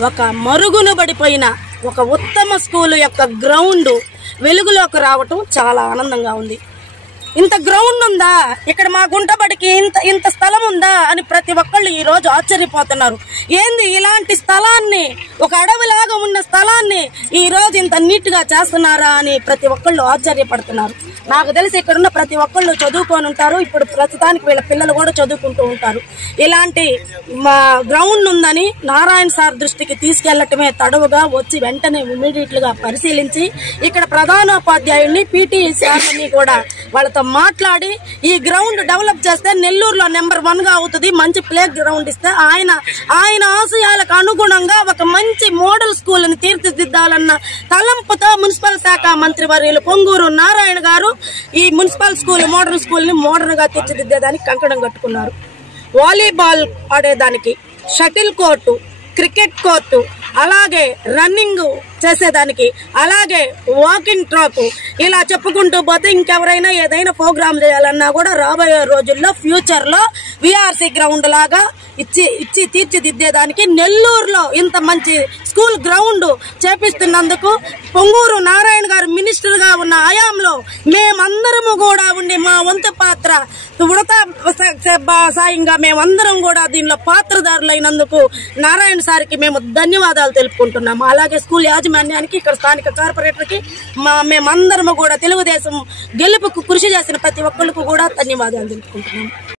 ఒక మరుగున పడిపోయిన ఒక ఉత్తమ స్కూల్ యొక్క గ్రౌండ్ వెలుగులోకి రావటం చాలా ఆనందంగా ఉంది. ఇంత గ్రౌండ్ ఉందా ఇక్కడ మా గుంటబడికి, ఇంత స్థలం ఉందా అని ప్రతి ఒక్కళ్ళు ఈ రోజు ఆశ్చర్యపోతున్నారు. ఏంది ఇలాంటి స్థలాన్ని, ఒక అడవిలాగా ఉన్న స్థలాన్ని ఈ రోజు ఇంత నీట్ గా చేస్తున్నారా అని ప్రతి ఒక్కళ్ళు ఆశ్చర్యపడుతున్నారు. నాకు తెలిసి ఇక్కడ ఉన్న ప్రతి ఒక్కళ్ళు చదువుకొని ఉంటారు. ఇప్పుడు ప్రస్తుతానికి వీళ్ళ పిల్లలు కూడా చదువుకుంటూ ఉంటారు. ఇలాంటి గ్రౌండ్ ఉందని నారాయణ సార్ దృష్టికి తీసుకెళ్లటమే తడవుగా వచ్చి వెంటనే ఇమ్మీడియట్ గా పరిశీలించి ఇక్కడ ప్రధానోపాధ్యాయుడిని, పీటీ సార్ని కూడా వాళ్ళతో మాట్లాడి ఈ గ్రౌండ్ డెవలప్ చేస్తే నెల్లూరులో నెంబర్ 1 గా అవుతుంది, మంచి ప్లే గ్రౌండ్ ఇస్తే ఆయన ఆశయాలకు అనుగుణంగా ఒక మంచి మోడల్ స్కూల్ ని తీర్చిదిద్దాలన్న తలంపుతో మున్సిపల్ శాఖ మంత్రి వర్యులు పొంగూరు నారాయణ గారు ఈ మున్సిపల్ స్కూల్, మోడల్ స్కూల్ ని మోడర్న్ గా తీర్చిదిద్దేదానికి కంకణం కట్టుకున్నారు. వాలీబాల్ ఆడేదానికి షటిల్ కోర్టు, క్రికెట్ కోర్టు, అలాగే రన్నింగ్ చేసేదానికి, అలాగే వాకింగ్ ట్రాక్, ఇలా చెప్పుకుంటూ పోతే ఇంకెవరైనా ఏదైనా ప్రోగ్రామ్ చేయాలన్నా కూడా రాబోయే రోజుల్లో ఫ్యూచర్ లో విఆర్సీ గ్రౌండ్ లాగా ఇచ్చి తీర్చిదిద్దేదానికి నెల్లూరులో ఇంత మంచి స్కూల్ గ్రౌండ్ చేపిస్తున్నందుకు పొంగూరు నారాయణ గారు మినిస్టర్ గా ఉన్న హయాంలో మేమందరము కూడా ఉండి మా వంతు పాత్ర ఉడత సాయంగా మేమందరం కూడా దీనిలో పాత్రదారులైనందుకు నారాయణ సార్కి మేము ధన్యవాదాలు తెలుపుకుంటున్నాము. అలాగే స్కూల్ యాజమాన్యానికి, ఇక్కడ స్థానిక కార్పొరేటర్ కి, మేమందరము కూడా తెలుగుదేశం గెలుపుకు కృషి చేసిన ప్రతి ఒక్కరికి కూడా ధన్యవాదాలు తెలుపుకుంటున్నాము.